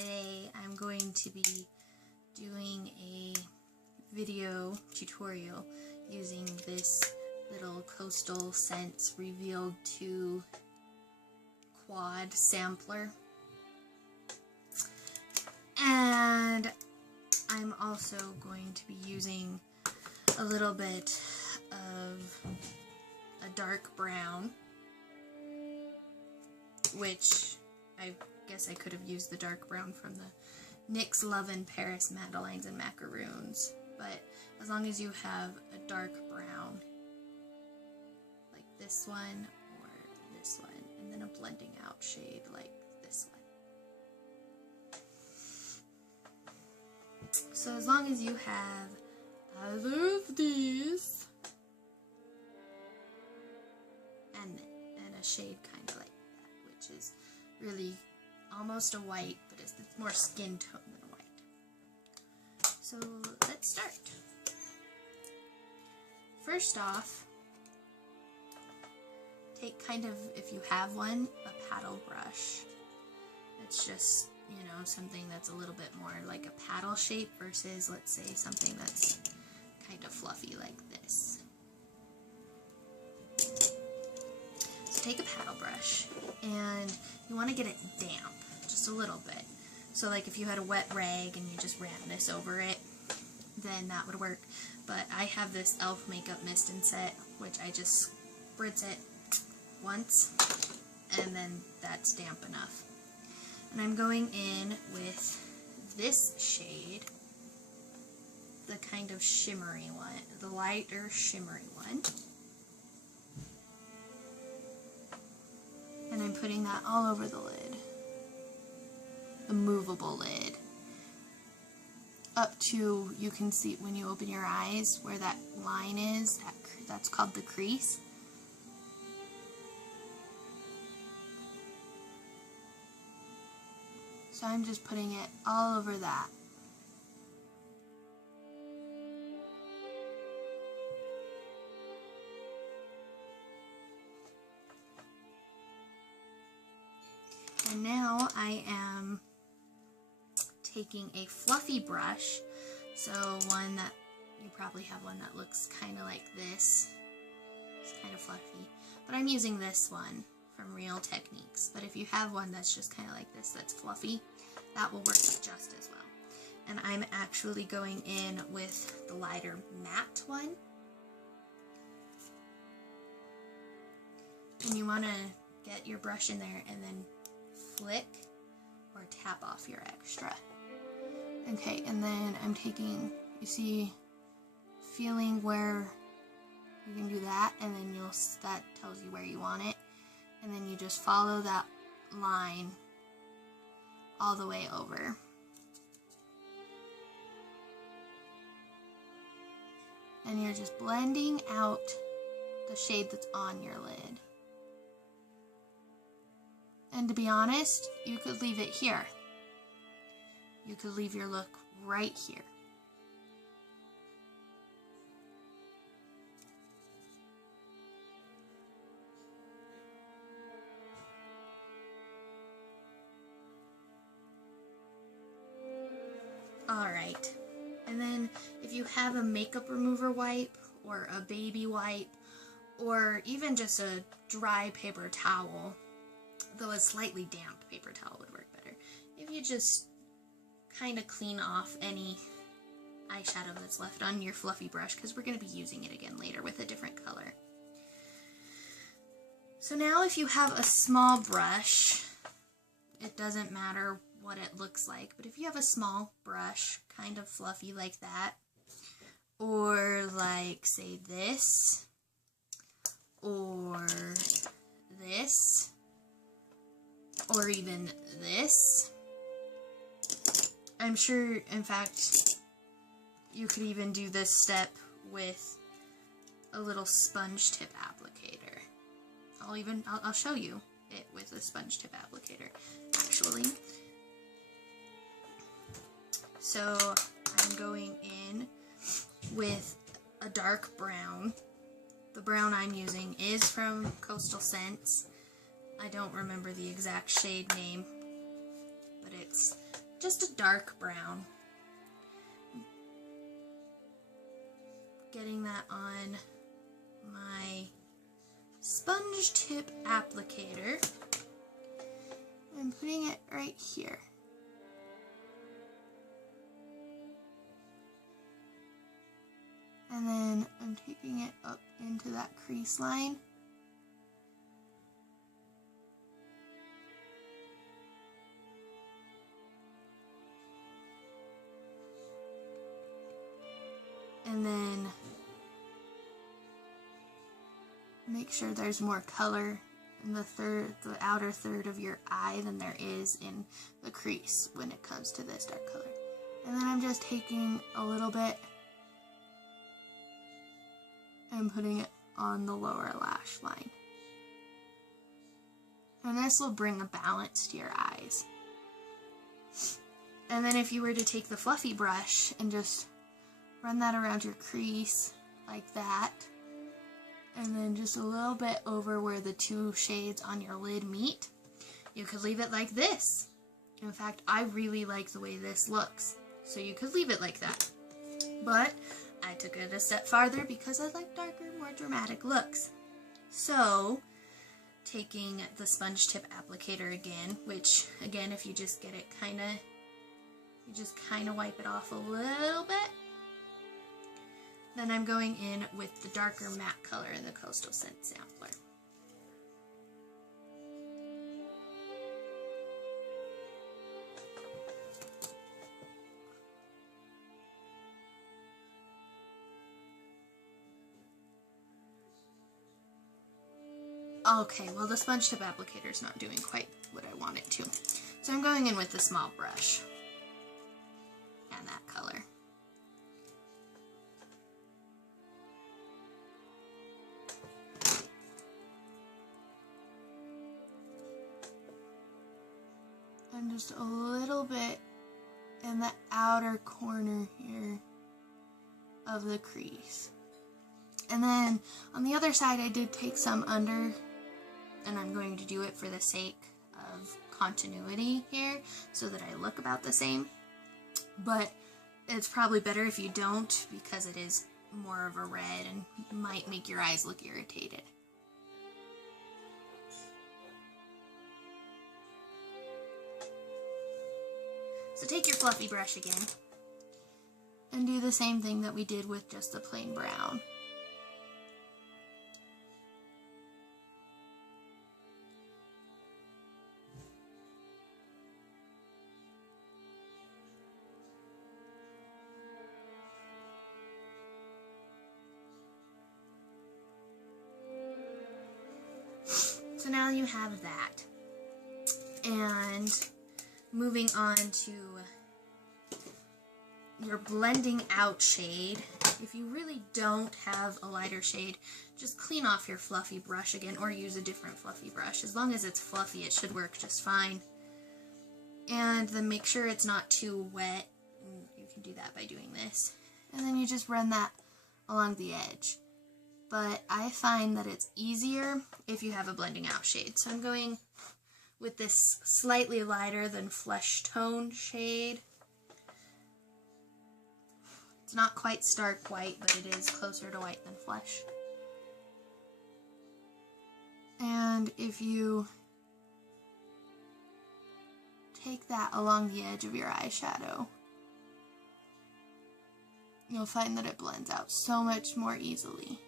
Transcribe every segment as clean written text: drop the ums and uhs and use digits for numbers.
today I'm going to be doing a video tutorial using this little Coastal Scents Revealed 2 quad sampler. And I'm also going to be using a little bit of a dark brown, which I guess I could have used the dark brown from the NYX Lovin' Paris Madeleines and Macaroons, but as long as you have a dark brown, like this one or this one, and then a blending out shade like this one. So as long as you have either of these, and a shade kind of like that, which is really almost a white, but it's more skin tone than white. So let's start. First off, take kind of, if you have one, a paddle brush. It's just, you know, something that's a little bit more like a paddle shape versus, let's say, something that's kind of fluffy like this. So take a paddle brush, and you want to get it damp, just a little bit. So like if you had a wet rag and you just ran this over it, then that would work. But I have this e.l.f. Makeup Mist and Set, which I just spritz it once, and then that's damp enough. And I'm going in with this shade, the kind of shimmery one, the lighter shimmery one. And I'm putting that all over the lid, the movable lid, up to, you can see when you open your eyes where that line is, that's called the crease. So I'm just putting it all over that. And now I am taking a fluffy brush, so one that, you probably have one that looks kind of like this. It's kind of fluffy, but I'm using this one from Real Techniques. But if you have one that's just kind of like this, that's fluffy, that will work just as well. And I'm actually going in with the lighter matte one. And you want to get your brush in there and then flick or tap off your extra. Okay, and then I'm taking, you see, feeling where you can do that, and then that tells you where you want it, and then you just follow that line all the way over. And you're just blending out the shade that's on your lid. And to be honest, you could leave it here. You could leave your look right here. Alright, and then if you have a makeup remover wipe or a baby wipe or even just a dry paper towel, though a slightly damp paper towel would work better, if you just kind of clean off any eyeshadow that's left on your fluffy brush, because we're going to be using it again later with a different color. So now if you have a small brush, it doesn't matter what it looks like, but if you have a small brush, kind of fluffy like that, or like, say, this, or this, or even this, I'm sure, in fact, you could even do this step with a little sponge tip applicator. I'll show you it with a sponge tip applicator, actually. So I'm going in with a dark brown. The brown I'm using is from Coastal Scents. I don't remember the exact shade name, but it's just a dark brown. Getting that on my sponge tip applicator. I'm putting it right here. And then I'm taking it up into that crease line. And then make sure there's more color in the outer third of your eye than there is in the crease when it comes to this dark color. And then I'm just taking a little bit and putting it on the lower lash line. And this will bring a balance to your eyes. And then if you were to take the fluffy brush and just run that around your crease like that, and then just a little bit over where the two shades on your lid meet, you could leave it like this. In fact, I really like the way this looks, so you could leave it like that. But I took it a step farther because I like darker, more dramatic looks. So, taking the sponge tip applicator again, which again, if you just get it you just kind of wipe it off a little bit. Then I'm going in with the darker matte color in the Coastal Scent Sampler. Okay, well the sponge tip applicator is not doing quite what I want it to. So I'm going in with the small brush and that color. And just a little bit in the outer corner here of the crease. And then on the other side I did take some under, and I'm going to do it for the sake of continuity here so that I look about the same. But it's probably better if you don't, because it is more of a red and might make your eyes look irritated. So take your fluffy brush again and do the same thing that we did with just the plain brown. So now you have that. And moving on to your blending out shade. If you really don't have a lighter shade, just clean off your fluffy brush again, or use a different fluffy brush. As long as it's fluffy, it should work just fine. And then make sure it's not too wet. And you can do that by doing this. And then you just run that along the edge. But I find that it's easier if you have a blending out shade. So I'm going with this slightly lighter than flesh tone shade. It's not quite stark white, but it is closer to white than flesh. And if you take that along the edge of your eyeshadow, you'll find that it blends out so much more easily.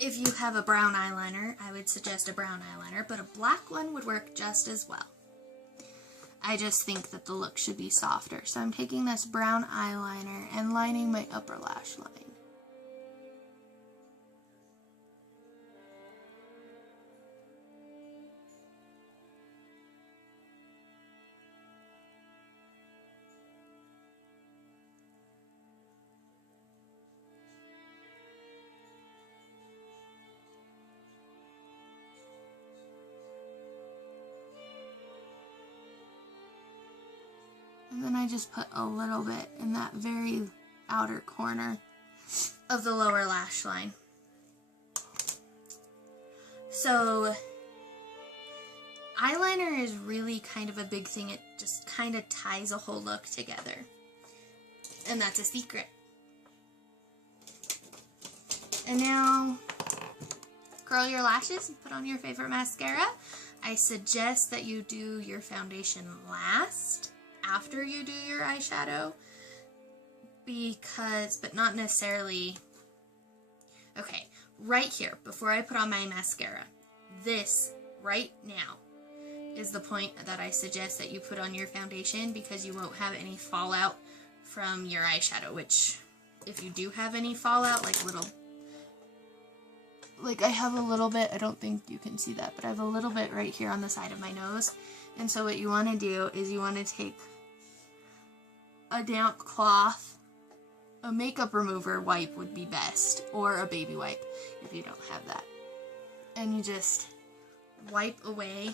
If you have a brown eyeliner, I would suggest a brown eyeliner, but a black one would work just as well. I just think that the look should be softer. So I'm taking this brown eyeliner and lining my upper lash line. And then I just put a little bit in that very outer corner of the lower lash line. So eyeliner is really kind of a big thing. It just kind of ties a whole look together. And that's a secret. And now, curl your lashes and put on your favorite mascara. I suggest that you do your foundation last, after you do your eyeshadow, but not necessarily. Okay, right here, before I put on my mascara, this right now is the point that I suggest that you put on your foundation, because you won't have any fallout from your eyeshadow, which, if you do have any fallout, I have a little bit, I don't think you can see that, but I have a little bit right here on the side of my nose. And so what you want to do is you want to take a damp cloth, a makeup remover wipe would be best, or a baby wipe if you don't have that. And you just wipe away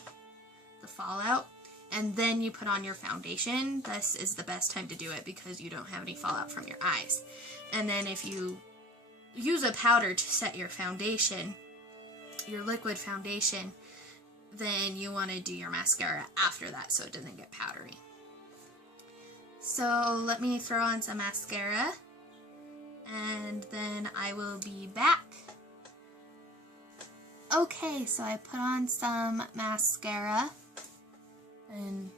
the fallout, and then you put on your foundation. This is the best time to do it because you don't have any fallout from your eyes. And then if you use a powder to set your foundation, your liquid foundation, then you want to do your mascara after that so it doesn't get powdery. So let me throw on some mascara and then I will be back. Okay, so I put on some mascara, and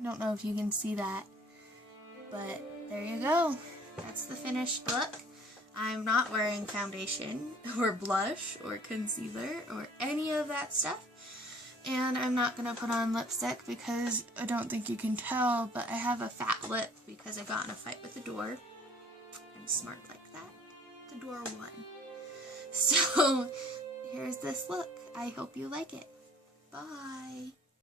I don't know if you can see that, but there you go. That's the finished look. I'm not wearing foundation or blush or concealer or any of that stuff. And I'm not going to put on lipstick because I don't think you can tell, but I have a fat lip because I got in a fight with the door. I'm smart like that. The door won. So here's this look. I hope you like it. Bye.